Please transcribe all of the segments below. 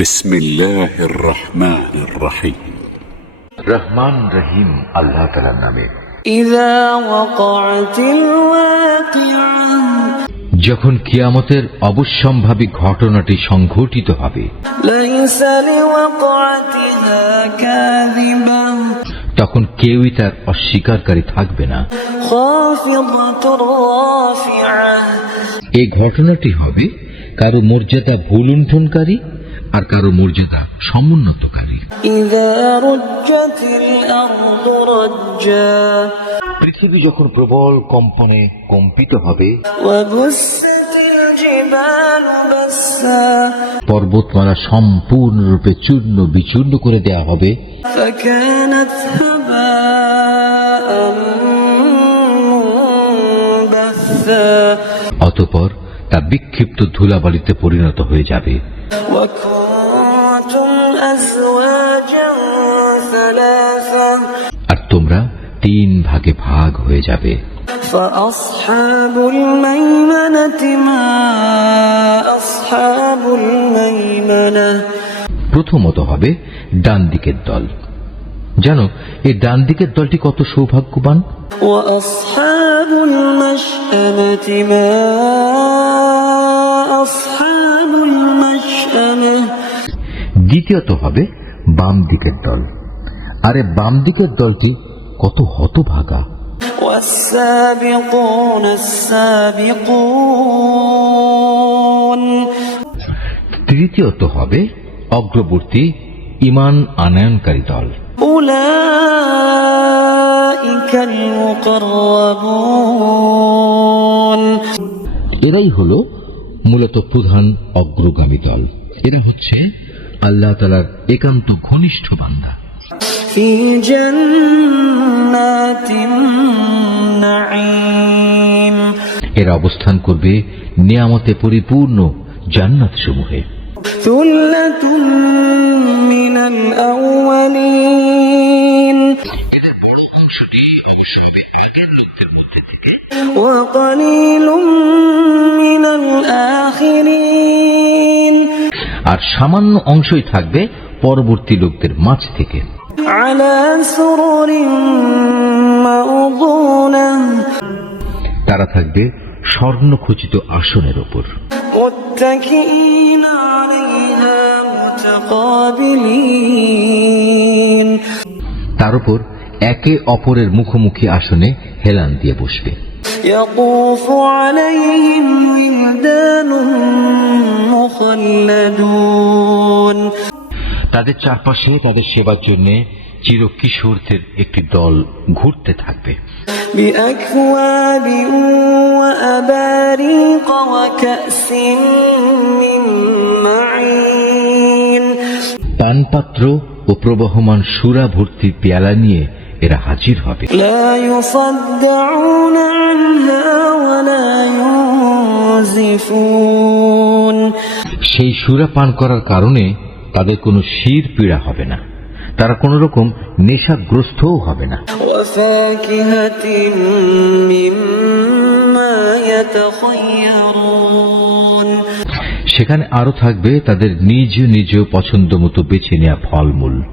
بسم الله الرحمن الرحيم রহমান রহিম আল্লাহ তালার নামে إذا وقعت الواقعة যখন কিয়ামতের অবশ্যম্ভাবী ঘটনাটি সংঘটিত হবে ليس لوقعتها كاذبة তখন কেউই তার অস্বীকারকারী থাকবে না خافضة رافعة এই ঘটনাটি হবে কারো মর্যাদা ভুলুণ্ঠনকারী আর কারও মর্যাদা সমুন্নতকারী। পৃথিবী যখন প্রবল কম্পনে কম্পিত হবে পর্বতমালা সম্পূর্ণরূপে চূর্ণ বিচূর্ণ করে দেয়া হবে। অতপর তা বিক্ষিপ্ত ধুলাবালিতে পরিণত হয়ে যাবে। আর তোমরা তিন ভাগে ভাগ হয়ে যাবে। প্রথমত হবে ডান দিকের দল। যেন এই ডান দিকের দলটি কত সৌভাগ্যবান? দ্বিতীয়ত হবে বাম দিকের দল। আরে বাম দিকের দলটি কত হতভাগা। তৃতীয়ত হবে অগ্রবর্তী ইমান আনয়নকারী দল। এরাই হলো মূলত প্রধান অগ্রগামী দল। এরা হচ্ছে আল্লাহ তালার একান্ত ঘনিষ্ঠ বান্দা في جنات النعيم এরা অবস্থান করবে নিয়ামতে পরিপূর্ণ জান্নাত সমূহে ثلة من الأولين এদের বড় অংশটি অবশ্য হবে আগের লোকদের মধ্যে থেকে وقليل من الآخرين আর সামান্য অংশই থাকবে পরবর্তী লোকদের মাছ থেকে। তারা থাকবে স্বর্ণ খচিত আসনের ওপর। তার উপর একে অপরের মুখোমুখি আসনে হেলান দিয়ে বসবে। يطوف عليهم ولدان مخلدون তাদের চারপাশে তাদের সেবার জন্য চির কিশোরদের একটি দল ঘুরতে থাকবে بأكواب وأباريق وكأس من معين পানপাত্র ও প্রবহমান সুরা ভর্তি পেয়ালা নিয়ে এরা হাজির হবে। সেই সুরা পান করার কারণে তাদের কোনো শির পীড়া হবে না। তারা কোন রকম নেশাগ্রস্তও হবে না। সেখানে আরও থাকবে তাদের নিজ নিজ পছন্দ মতো বেছে নেওয়া ফলমূল।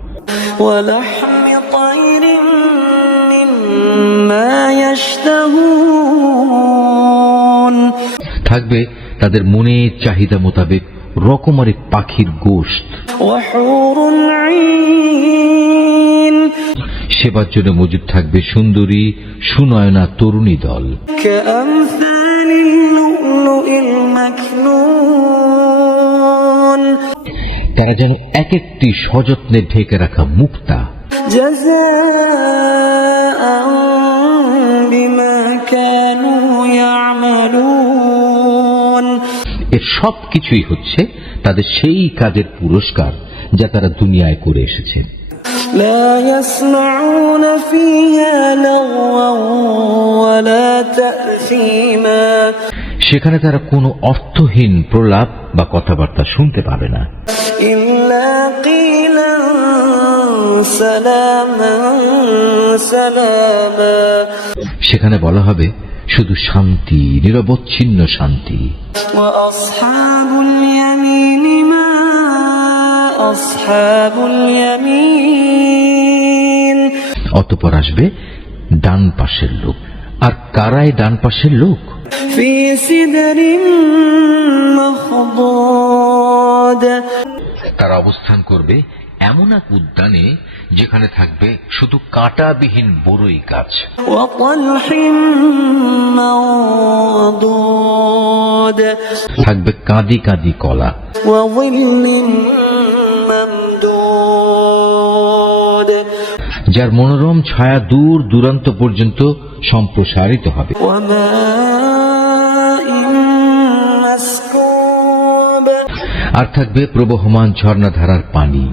থাকবে তাদের মনে চাহিদা মোতাবেক রকমারে পাখির গোষ্ঠ সেবার জন্য মজুদ থাকবে সুন্দরী সুনয়না তরুণী দল। তারা যেন এক একটি সযত্নে ঢেকে রাখা মুক্তা। جزاء بما كانوا يعملون এর সব কিছুই হচ্ছে তাদের সেই কাজের পুরস্কার যা তারা দুনিয়ায় করে এসেছে لا يسمعون فيها لغوا ولا تأثيما সেখানে তারা কোনো অর্থহীন প্রলাপ বা কথাবার্তা শুনতে পাবে না إلا قيلا سلاما سلاما সেখানে বলা হবে শুধু শান্তি নিরবচ্ছিন্ন শান্তি। অতপর আসবে ডান পাশের লোক। আর কারাই ডান পাশের লোক? ফি সিদরিন তার অবস্থান করবে এমন এক উদ্যানে যেখানে থাকবে শুধু কাঁটাবিহীন বড়ই গাছ। থাকবে কাঁদি কাঁদি কলা। যার মনোরম ছায়া দূর দূরান্ত পর্যন্ত সম্প্রসারিত হবে। আর থাকবে প্রবহমান ঝর্ণাধারার পানি।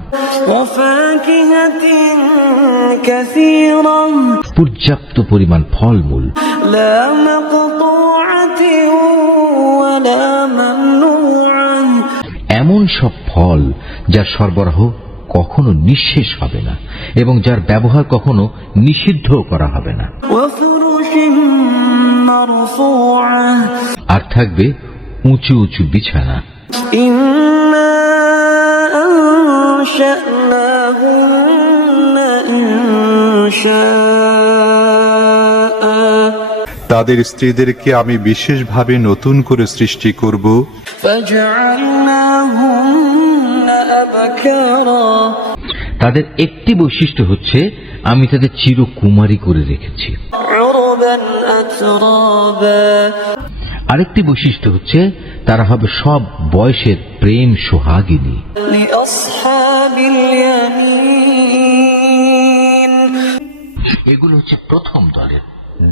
পর্যাপ্ত পরিমাণ ফলমূল। এমন সব ফল যার সরবরাহ কখনো নিঃশেষ হবে না এবং যার ব্যবহার কখনো নিষিদ্ধ করা হবে না। আর থাকবে উঁচু উঁচু বিছানা। إنا أنشأناهن إنشاء তাদের স্ত্রীদেরকে আমি বিশেষভাবে নতুন করে সৃষ্টি করব فجعلناهن أبكارا তাদের একটি বৈশিষ্ট্য হচ্ছে আমি তাদের চিরকুমারী করে রেখেছি عربا أترابا আরেকটি বৈশিষ্ট্য হচ্ছে তারা হবে সব বয়সের প্রেম সোহাগিনী لأصحاب اليمين এগুলো হচ্ছে প্রথম দলের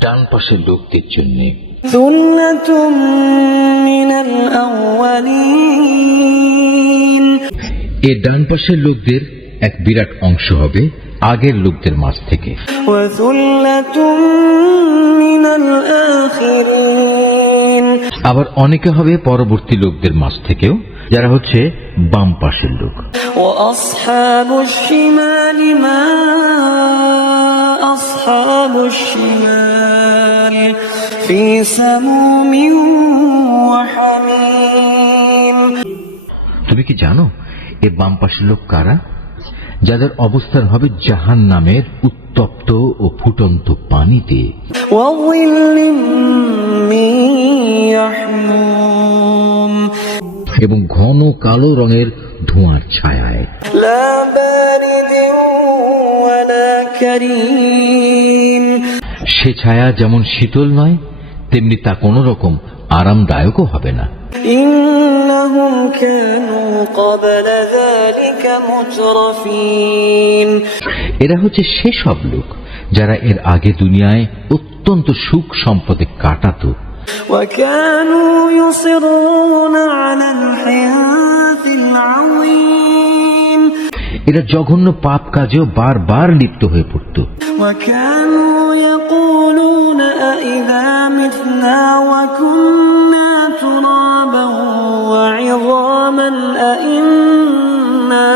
ডান পাশের লোকদের জন্য ثلة من الأولين এ ডান পাশের লোকদের এক বিরাট অংশ হবে আগের লোকদের মাঝ থেকে وثلة من الآخرين আবার অনেকে হবে পরবর্তী লোকদের মাছ থেকেও যারা হচ্ছে বাম পাশের লোক। তুমি কি জানো এ বাম পাশের লোক কারা? যাদের অবস্থান হবে জাহান নামের উত্তপ্ত ও ফুটন্ত পানিতে। يحموم এবং ঘন কালো রঙের ধোঁয়ার ছায়ায় لا بارد ولا كريم সে ছায়া যেমন শীতল নয় তেমনি তা কোনো রকম আরামদায়কও হবে না إنهم كانوا قبل ذلك مترفين এরা হচ্ছে সেসব লোক যারা এর আগে দুনিয়ায় অত্যন্ত সুখ সম্পদে কাটাতো وكانوا يصرون على الحياة العظيم এরা জঘন্য পাপ কাজেও বারবার লিপ্ত হয়ে পড়ত وكانوا يقولون أئذا متنا وكنا ترابا وعظاما أئنا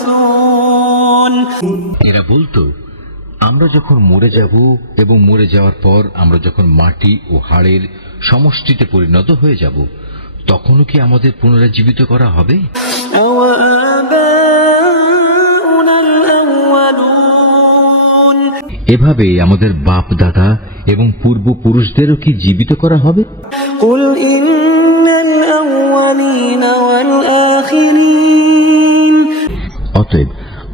لمبعوثون এরা বলতো আমরা যখন মরে যাব এবং মরে যাওয়ার পর আমরা যখন মাটি ও হাড়ের সমষ্টিতে পরিণত হয়ে যাব তখনও কি আমাদের পুনরাজীবিত করা হবে? এভাবে আমাদের বাপ দাদা এবং পূর্বপুরুষদেরও কি জীবিত করা হবে? অতএব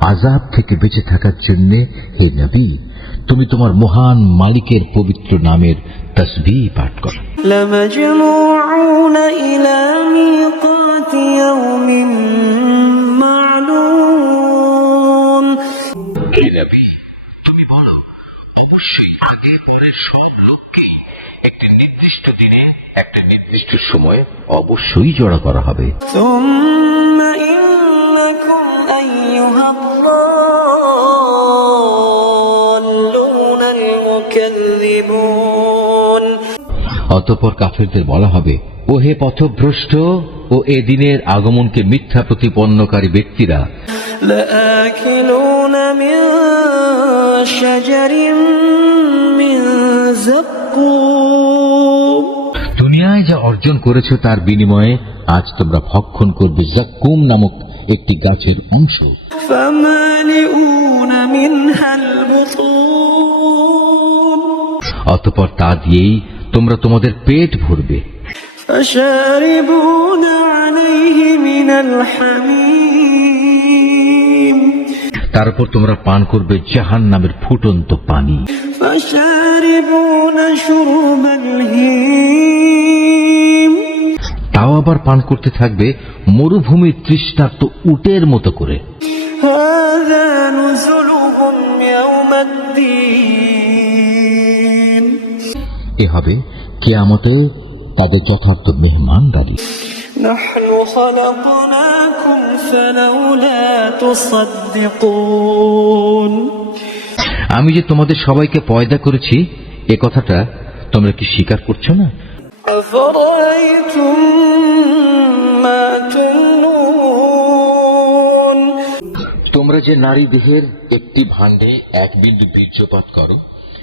আজাব থেকে বেঁচে থাকার জন্যে হে নবী তুমি তোমার মহান মালিকের পবিত্র নামের তসবি পাঠ করো। তুমি বলো অবশ্যই আগে পরের সব লোককেই একটি নির্দিষ্ট দিনে একটা নির্দিষ্ট সময়ে অবশ্যই জড়া করা হবে। অতঃপর কাফেরদের বলা হবে ও হে পথভ্রষ্ট ও এ দিনের আগমনকে মিথ্যা প্রতিপন্নকারী ব্যক্তিরা لآكلون من شجر من زقوم দুনিয়ায় যা অর্জন করেছো তার বিনিময়ে আজ তোমরা ভক্ষণ করবে জাক্কুম নামক একটি গাছের অংশ فمالئون منها البطون অতপর তা দিয়েই তোমরা তোমাদের পেট ভরবে। তার উপর তোমরা পান করবে জাহান নামের ফুটন্ত পানি। তাও আবার পান করতে থাকবে মরুভূমির তৃষ্ণার্ত উটের মতো করে। এ হবে কেয়ামতে তাদের যথার্থ মেহমানদারি نحن خلقناكم فلولا تصدقون আমি যে তোমাদের সবাইকে পয়দা করেছি এ কথাটা তোমরা কি স্বীকার করছো না أفرأيتم ما تمنون তোমরা যে নারী দেহের একটি ভাণ্ডে এক বিন্দু বীর্যপাত করো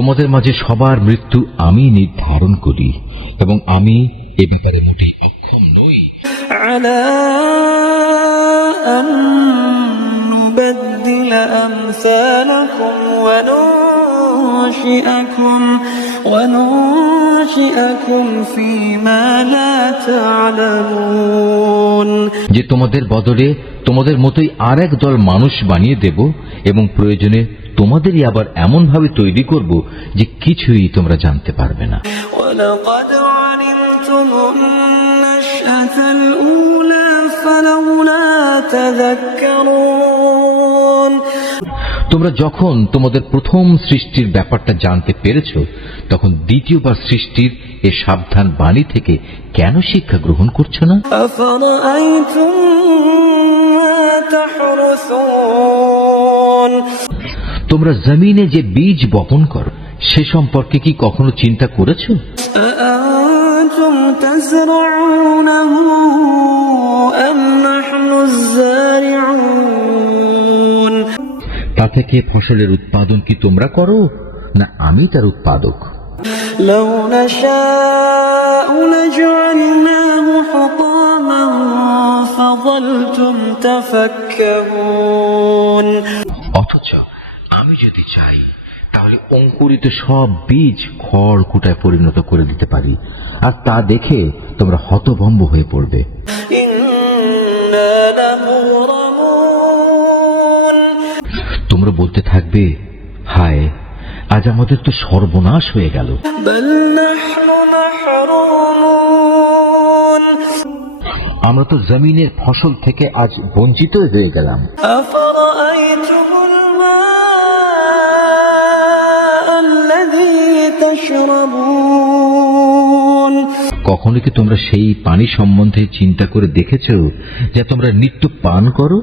তোমাদের মাঝে সবার মৃত্যু আমি নির্ধারণ করি এবং আমি এ ব্যাপারে মোটেই অক্ষম নই على أن نبدل أمثالكم وننشئكم وننشئكم فيما لا تعلمون যে তোমাদের বদলে তোমাদের মতোই আর এক দল মানুষ বানিয়ে দেব এবং প্রয়োজনে তোমাদেরই আবার এমন ভাবে তৈরি করব যে কিছুই তোমরা জানতে পারবে না ولقد علمتم النشأة الأولى فلولا تذكرون তোমরা যখন তোমাদের প্রথম সৃষ্টির ব্যাপারটা জানতে পেরেছ তখন দ্বিতীয়বার সৃষ্টির এ সাবধান বাণী থেকে কেন শিক্ষা গ্রহণ করছ না? তোমরা জমিনে যে বীজ বপন কর সে সম্পর্কে কি কখনো চিন্তা করেছ? তা থেকে ফসলের উৎপাদন কি তোমরা করো না আমি তার উৎপাদক لو نشاء لجعلناه حطاما فظلتم تفكهون অথচ আমি যদি চাই তাহলে অঙ্কুরিত সব বীজ খড় কুটায় পরিণত করে দিতে পারি আর তা দেখে তোমরা হতভম্ব হয়ে পড়বে বলতে থাকবে হায় আজ আমাদের তো সর্বনাশ হয়ে গেল। আমরা তো জমিনের ফসল থেকে আজ বঞ্চিত হয়ে গেলাম। কখনো কি তোমরা সেই পানি সম্বন্ধে চিন্তা করে দেখেছ যা তোমরা নিত্য পান করো?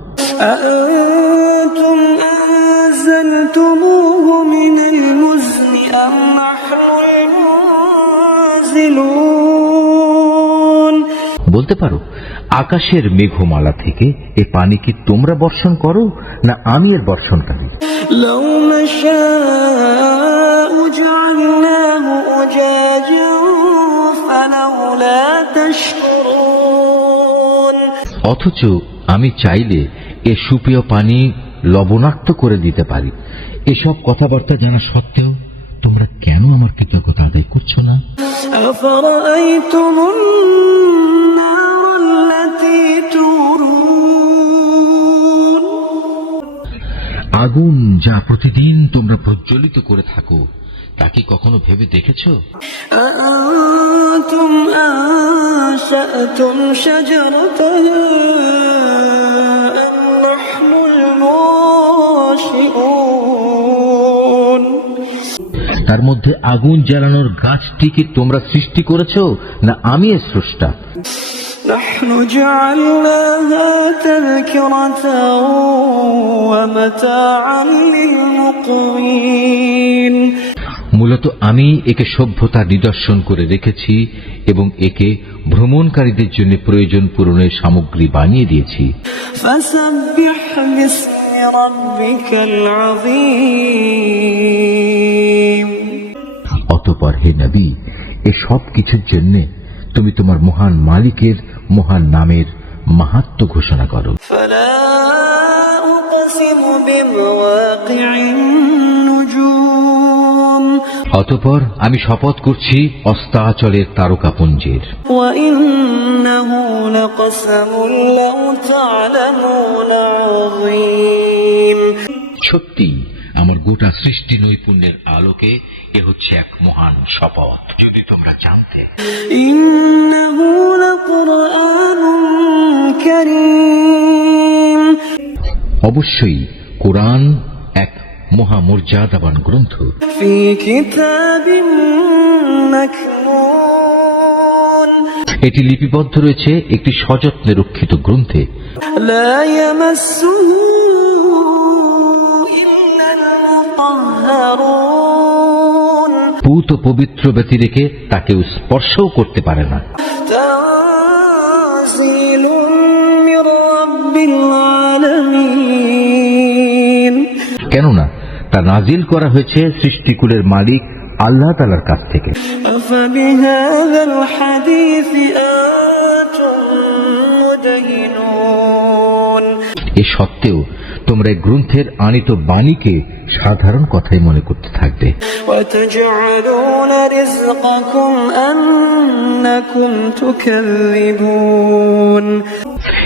বলতে পারো আকাশের মেঘমালা থেকে এ পানি কি তোমরা বর্ষণ করো না আমি এর বর্ষণকারী অথচ আমি চাইলে এ সুপ্রিয় পানি লবণাক্ত করে দিতে পারি। এসব কথাবার্তা জানা সত্ত্বেও তোমরা কেন আমার কৃত আদায় করছো না أفرأيتم النار التي تورون আগুন যা প্রতিদিন তোমরা প্রজ্বলিত করে থাকো তা কি কখনো ভেবে দেখেছো أأنتم أنشأتم شجرتها أم نحن المنشئون তার মধ্যে আগুন জ্বালানোর গাছটি কি তোমরা সৃষ্টি করেছো না আমি এর স্রষ্টা نحن جعلناها تذكرة ومتاعا للمقوين মূলত আমি একে সভ্যতার নিদর্শন করে রেখেছি এবং একে ভ্রমণকারীদের জন্য প্রয়োজন পূরণের সামগ্রী বানিয়ে দিয়েছি فسبح باسم ربك العظيم অতপর হে নবী এ সব কিছুর জন্য তুমি তোমার মহান মালিকের মহান নামের মাহাত্ম ঘোষণা করো। অতপর আমি শপথ করছি অস্তাচলের তারকাপুঞ্জের। সত্যি গোটা সৃষ্টি নৈপুণ্যের আলোকে এ হচ্ছে এক মহান শপথ। যদি তোমরা জানতে। অবশ্যই কোরআন এক মহামর্যাদাবান গ্রন্থ। এটি লিপিবদ্ধ রয়েছে একটি সযত্নে রক্ষিত গ্রন্থে। পুত পবিত্র ব্যতি রেখে তাকে স্পর্শও করতে পারে না। কেননা তা নাজিল করা হয়েছে সৃষ্টিকুলের মালিক আল্লাহ তালার কাছ থেকে। এ সত্ত্বেও তোমরা এই গ্রন্থের আনিত বাণীকে সাধারণ কথাই মনে করতে থাকবে।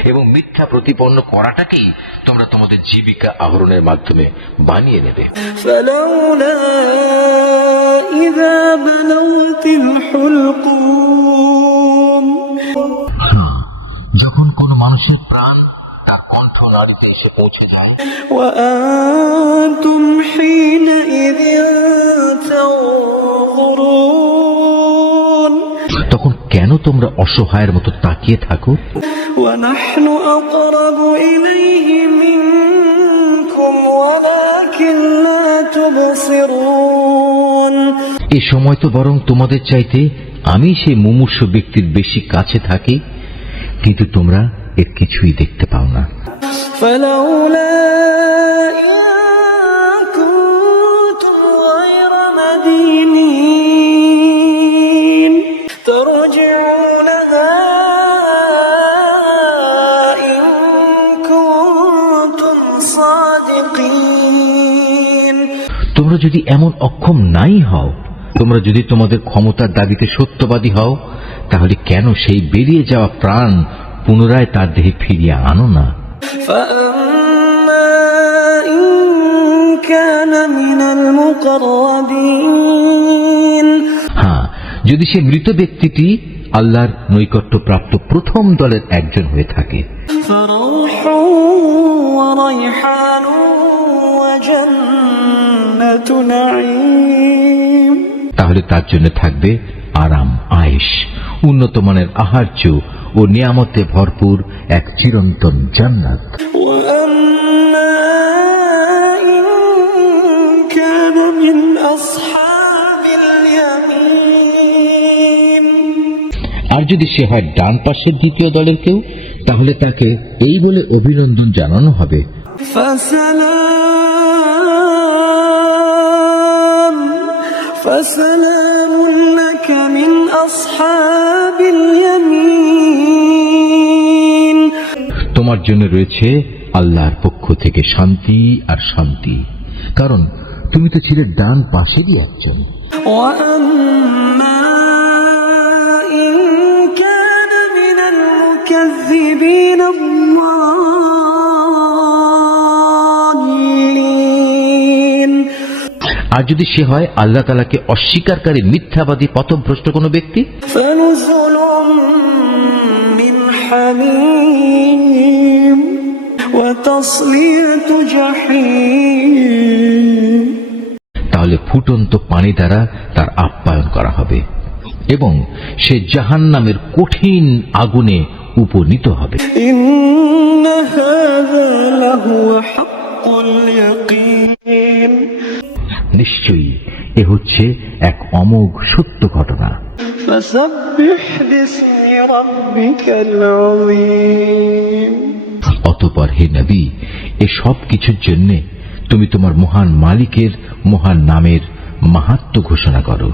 এবং মিথ্যা প্রতিপন্ন করাটাকেই তোমরা তোমাদের জীবিকা আহরণের মাধ্যমে বানিয়ে নেবে। হ্যাঁ, যখন কোন মানুষের প্রাণ তার কণ্ঠ নাড়িতে এসে পৌঁছে যায় وأنتم حينئذ تنظرون তখন কেন তোমরা অসহায়ের মতো তাকিয়ে থাকো ونحن أقرب إليه منكم ولكن لا تبصرون এ সময় তো বরং তোমাদের চাইতে আমি সেই মুমূর্ষ ব্যক্তির বেশি কাছে থাকি কিন্তু তোমরা এর কিছুই দেখতে পাও না। তোমরা যদি এমন অক্ষম নাই হও তোমরা যদি তোমাদের ক্ষমতার দাবিতে সত্যবাদী হও তাহলে কেন সেই বেরিয়ে যাওয়া প্রাণ পুনরায় তার দেহে ফিরিয়ে আনো না। হ্যাঁ যদি সে মৃত ব্যক্তিটি আল্লাহর নৈকট্যপ্রাপ্ত প্রথম দলের একজন হয়ে থাকে। তাহলে তার জন্য থাকবে আরাম আয়েস উন্নত মানের আহার্য ও নিয়ামতে ভরপুর এক চিরন্তন জান্নাত وأما إن كان من أصحاب اليمين আর যদি সে হয় ডান পাশের দ্বিতীয় দলের কেউ তাহলে তাকে এই বলে অভিনন্দন জানানো হবে فسلام فسلام لك من أصحاب اليمين তোমার জন্য রয়েছে আল্লাহর পক্ষ থেকে শান্তি আর শান্তি। কারণ তুমি তো ছিলে ডান পাশেরই একজন। আর যদি সে হয়, আল্লাহ তালাকে অস্বীকারকারী, মিথ্যাবাদী, পথভ্রষ্ট কোনো ব্যক্তি? তাহলে ফুটন্ত পানি দ্বারা তার আপ্যায়ন করা হবে এবং সে জাহান নামের কঠিন আগুনে উপনীত হবে। নিশ্চয়ই এ হচ্ছে এক অমোঘ সত্য ঘটনা। অতপর হে নবী, এ সব কিছুর জন্যে তুমি তোমার মহান মালিকের, মহান নামের মাহাত্ম ঘোষণা করো।